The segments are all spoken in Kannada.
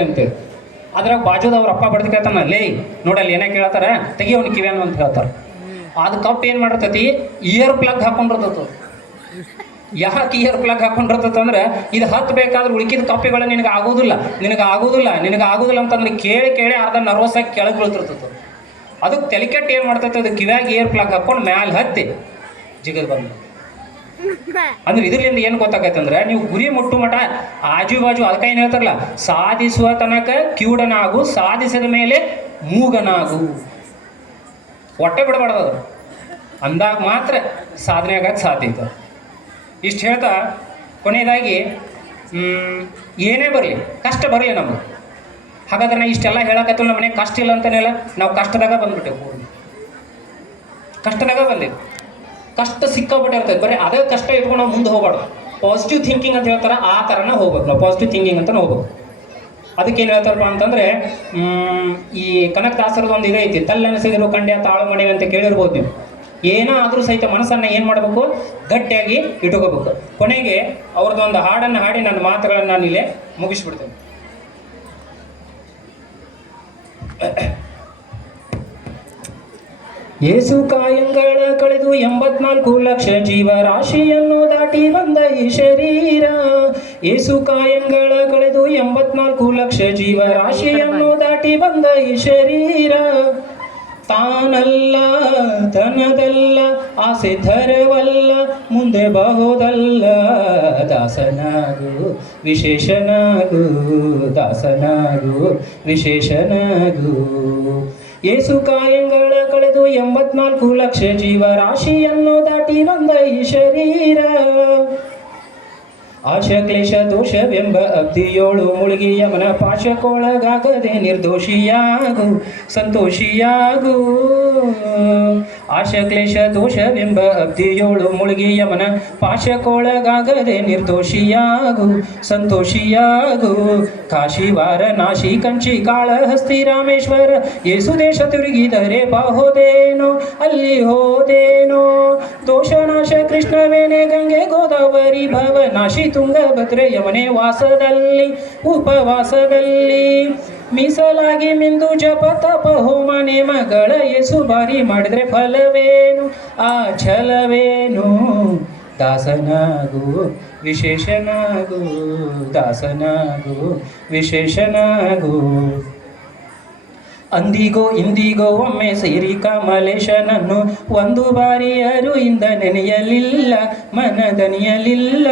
ಅಂತೇಳಿ ಅದ್ರಾಗ ಬಾಜುದವ್ರ ಅಪ್ಪ ಬಡ್ದು ಕೇಳ್ತಾನ, ಲೇ ನೋಡಲ್ಲಿ ಏನೇ ಕೇಳ್ತಾರ ತೆಗಿ ಅವ್ನ ಕಿವ್ಯಾನು ಅಂತ ಹೇಳ್ತಾರೆ. ಅದು ಕಪ್ ಏನು ಮಾಡಿರ್ತೈತಿ, ಇಯರ್ ಪ್ಲಗ್ ಹಾಕೊಂಡಿರ್ತೈತ. ಯಾಕೆ ಇಯರ್ ಪ್ಲಗ್ ಹಾಕೊಂಡಿರ್ತೈತೆ ಇದು ಹತ್ತಬೇಕಾದ್ರೆ ಉಳಿಕಿದ ಕಪ್ಪೆಗಳು ನಿನಗೆ ಆಗೋದಿಲ್ಲ ಅಂತಂದ್ರೆ ಕೇಳಿ ಅರ್ಧ ನರ್ವಸ್ ಆಗಿ ಕೆಳಗೆ ಬೀಳ್ತಿರ್ತೈತೆ. ಅದಕ್ಕೆ ತೆಲಿಕೆಟ್ಟು ಏನು ಮಾಡ್ತೈತೆ, ಅದು ಕಿವ್ಯಾಗ ಇಯರ್ ಪ್ಲಗ್ ಹಾಕೊಂಡು ಮ್ಯಾಲೆ ಹತ್ತಿ ಜಿಗದ್ ಬಂದು ಅಂದ್ರೆ ಇದರಿಂದ ಏನು ಗೊತ್ತಾಗೈತೆ ಅಂದ್ರೆ, ನೀವು ಗುರಿ ಮುಟ್ಟು ಮಠ ಆಜು ಬಾಜು ಅದಕ್ಕೆ ಏನು ಹೇಳ್ತಾರಲ್ಲ, ಸಾಧಿಸುವ ತನಕ ಕಿವುಡನಾಗು, ಸಾಧಿಸಿದ ಮೇಲೆ ಮೂಗನಾಗು. ಹೊಟ್ಟೆ ಬಿಡಬಾರ್ದು, ಅಂದಾಗ ಮಾತ್ರ ಸಾಧನೆ ಆಗಕ್ಕೆ ಸಾಧ್ಯ ಐತೆ. ಇಷ್ಟು ಹೇಳ್ತಾ ಕೊನೆಯದಾಗಿ ಏನೇ ಬರಲಿ, ಕಷ್ಟ ಬರಲಿ ನಮ್ಗೆ. ಹಾಗಾದ್ರೆ ನಾ ಇಷ್ಟೆಲ್ಲ ಹೇಳಕತ್ತ ನಮ್ಮ ಮನೆಗೆ ಕಷ್ಟ ಇಲ್ಲ ಅಂತಾನೆಲ್ಲ, ನಾವು ಕಷ್ಟದಾಗ ಬಂದ್ಬಿಟ್ಟೆವು. ಕಷ್ಟದಾಗ ಬಂದೇವು, ಕಷ್ಟ ಸಿಕ್ಕಾಬಿಟ್ಟೆ ಇರ್ತದೆ. ಬರೀ ಅದೇ ಕಷ್ಟ ಇಟ್ಕೊಂಡು ನಾವು ಮುಂದೆ ಹೋಗ್ಬಾರ್ದು. ಪಾಸಿಟಿವ್ ಥಿಂಕಿಂಗ್ ಅಂತ ಹೇಳ್ತಾರೆ, ಆ ಥರನ ಹೋಗ್ಬೇಕು ನಾವು. ಪಾಸಿಟಿವ್ ಥಿಂಕಿಂಗ್ ಅಂತ ಹೋಗ್ಬೇಕು. ಅದಕ್ಕೇನು ಹೇಳ್ತಾರಪ್ಪ ಅಂತಂದರೆ, ಈ ಕನಕದಾಸರದ ಒಂದು ಇದೈತಿ, ತಲ್ಲನಿಸಿದ್ರು ಕಂಡ್ಯ ತಾಳು ಮಣಿ ಅಂತ ಕೇಳಿರ್ಬೋದು ನೀವು. ಏನಾದರೂ ಸಹಿತ ಮನಸ್ಸನ್ನು ಏನು ಮಾಡಬೇಕು, ಗಟ್ಟಿಯಾಗಿ ಇಟ್ಕೋಬೇಕು. ಕೊನೆಗೆ ಅವ್ರದ್ದೊಂದು ಹಾಡನ್ನು ಹಾಡಿ ನನ್ನ ಮಾತುಗಳನ್ನು ನಾನು ಇಲ್ಲೇ ಮುಗಿಸ್ಬಿಡ್ತೇನೆ. ಏಸು ಕಾಯಂಗಳ ಕಳೆದು 84 ಲಕ್ಷ ಜೀವರಾಶಿಯನ್ನು ದಾಟಿ ಬಂದ ಈ ಶರೀರ. ಏಸು ಕಾಯಂಗಳ ಕಳೆದು 84 ಲಕ್ಷ ಜೀವರಾಶಿಯನ್ನು ದಾಟಿ ಬಂದ ಈ ಶರೀರ. ತಾನಲ್ಲ ತನದಲ್ಲ ಆಸೆ ಧರವಲ್ಲ, ಮುಂದೆ ಬಹುದಲ್ಲ ದಾಸನಾಗು ವಿಶೇಷನಾಗು, ದಾಸನಾಗು ವಿಶೇಷನಾಗು. ಏಸು ಕಾಯಂಗಳ ಕಳೆದು 84 ಲಕ್ಷ ಜೀವರಾಶಿಯನ್ನು ದಾಟಿ ಬಂದ ಈ ಶರೀರ. ಆಶ ಕ್ಲೇಶ ದೋಷವೆಂಬ ಅಬ್ದಿಯೋಳು ಮುಳುಗಿ ಯಮನ ಪಾಶಕ್ಕೊಳಗಾಗದೆ ನಿರ್ದೋಷಿಯಾಗು, ಸಂತೋಷಿಯಾಗು. ಆಶ ಕ್ಲೇಶ ದೋಷವೆಂಬ ಅಬ್ದಿಯೋಳು ಮುಳುಗಿ ಯಮನ ಪಾಶಕ್ಕೊಳಗಾಗದೆ ನಿರ್ದೋಷಿಯಾಗು, ಸಂತೋಷಿಯಾಗು. ಕಾಶಿ ವಾರಣಾಸಿ ಕಂಚಿ ಕಾಳಹಸ್ತಿ ರಾಮೇಶ್ವರ ಏಸು ದೇಶ ತಿರುಗಿದರೆ ಬಾಹೋದೇನೋ, ಅಲ್ಲಿ ಹೋದೇನೋ. ದೋಷನಾಶ ಕೃಷ್ಣವೇನೆ ಗಂಗೆ ಗೋದಾವರಿ ಭವನಾಶಿ ತುಂಗಭದ್ರೆ ಯಮನೆ ವಾಸದಲ್ಲಿ ಉಪವಾಸದಲ್ಲಿ. ಮೀಸಲಾಗಿ ಮಿಂದು ಜಪ ತಪ ಹೋಮ ನೇಮಗಳ ಏಸು ಬಾರಿ ಮಾಡಿದ್ರೆ ಫಲವೇನು, ಆ ಛಲವೇನು. ದಾಸನಾಗು ವಿಶೇಷನಾಗು, ದಾಸನಾಗು ವಿಶೇಷನಾಗು. ಅಂದಿಗೋ ಇಂದಿಗೋ ಒಮ್ಮೆ ಸೇರಿ ಕಮಲೇಶನನ್ನು ಒಂದು ಬಾರಿಯರು ಇಂದ ನೆನೆಯಲಿಲ್ಲ, ಮನದನಿಯಲಿಲ್ಲ.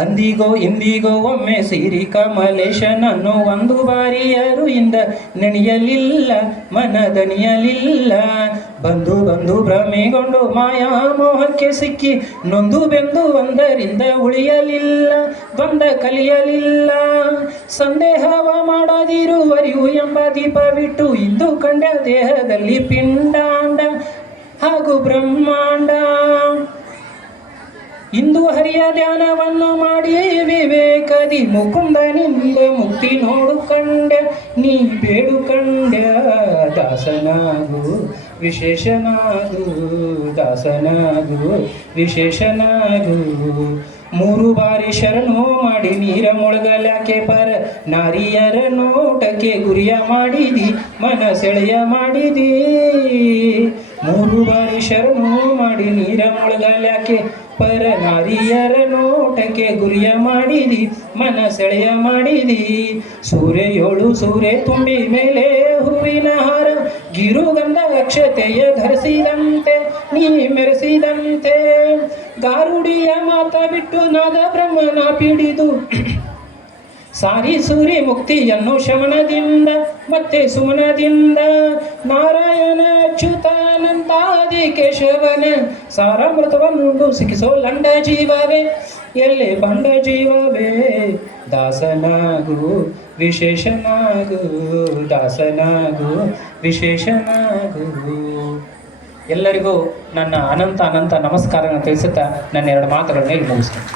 ಅಂದಿಗೋ ಇಂದಿಗೋ ಒಮ್ಮೆ ಸೇರಿ ಕಮಲೇಶನನ್ನು ಒಂದು ಬಾರಿಯರು ಇಂದ ನೆನೆಯಲಿಲ್ಲ, ಮನದನಿಯಲಿಲ್ಲ. ಬಂದು ಭ್ರಮೆಗೊಂಡು ಮಾಯಾ ಮೋಹಕ್ಕೆ ಸಿಕ್ಕಿ ನೊಂದು ಬೆಂದು ಒಂದರಿಂದ ಉಳಿಯಲಿಲ್ಲ, ಬಂದ ಕಲಿಯಲಿಲ್ಲ. ಸಂದೇಹವ ಮಾಡದಿರುವರಿವು ಎಂಬ ದೀಪವಿಟ್ಟು ಇಂದು ಕಂಡ ದೇಹದಲ್ಲಿ ಪಿಂಡಾಂಡ ಹಾಗೂ ಬ್ರಹ್ಮಾಂಡ. ಇಂದು ಹರಿಯ ಧ್ಯಾನವನ್ನು ಮಾಡಿ ವಿವೇಕದಿ ಮುಕುಂದನಿಂದ ಮುಕ್ತಿ ನೋಡು ಕಂಡ್ಯ, ನೀ ಬೇಡು ಕಂಡ್ಯ. ದಾಸನಾಗು ವಿಶೇಷನಾಗು, ದಾಸನಾಗು ವಿಶೇಷನಾಗು. 3 ಬಾರಿ ಶರಣು ಮಾಡಿ ನೀರ ಮುಳುಗಲಕ್ಕೆ ಪರ ನಾರಿಯರ ನೋಟಕ್ಕೆ ಗುರಿಯ ಮಾಡಿದಿ, ಮನ ಸೆಳೆಯ ಮಾಡಿದಿ. 3 ಬಾರಿ ಶರಣು ಮಾಡಿ ನೀರ ಮುಳುಗಲಕ್ಕೆ ಪರ ನಾರಿಯರ ನೋಟಕ್ಕೆ ಗುರಿಯ ಮಾಡಿದಿ, ಮನ ಸೆಳೆಯ ಮಾಡಿದಿ. ಸೂರ್ಯೋಳು ಸೂರ್ಯ ತುಂಬಿ ಮೇಲೆ ಹೂವಿನ ಹಾರ ಗಿರುಗಂಧ ಅಕ್ಷತೆಯ ಧರಿಸಿದಂತೆ ನೀ ಮೆರೆಸಿದಂತೆ. ಗಾರುಡಿಯ ಮಾತ ಬಿಟ್ಟು ನಾದ ಬ್ರಹ್ಮನ ಪಿಡಿದು ಸಾರಿ ಸೂರಿ ಮುಕ್ತಿಯನ್ನು ಶಮನದಿಂದ ಮತ್ತೆ ಸುಮನದಿಂದ. ನಾರಾಯಣ ಅಚ್ಯುತಾನಂದಾದಿ ಕೇಶವನ ಸಾರಾಮೃತವನ್ನುಂಡು ಸಿಕ್ಕಿಸೋ ಲಂಡ ಜೀವವೇ, ಎಲ್ಲೇ ಬಂಡ ಜೀವವೇ. ದಾಸನಾಗು ವಿಶೇಷನಾಗು, ದಾಸನಾಗು ವಿಶೇಷನಾಗು. ಎಲ್ಲರಿಗೂ ನನ್ನ ಅನಂತ ನಮಸ್ಕಾರನ ತಿಳಿಸುತ್ತಾ ನನ್ನ 2 ಮಾತುಗಳನ್ನ ಇಲ್ಲಿ ಮುಗಿಸ್ತೇನೆ.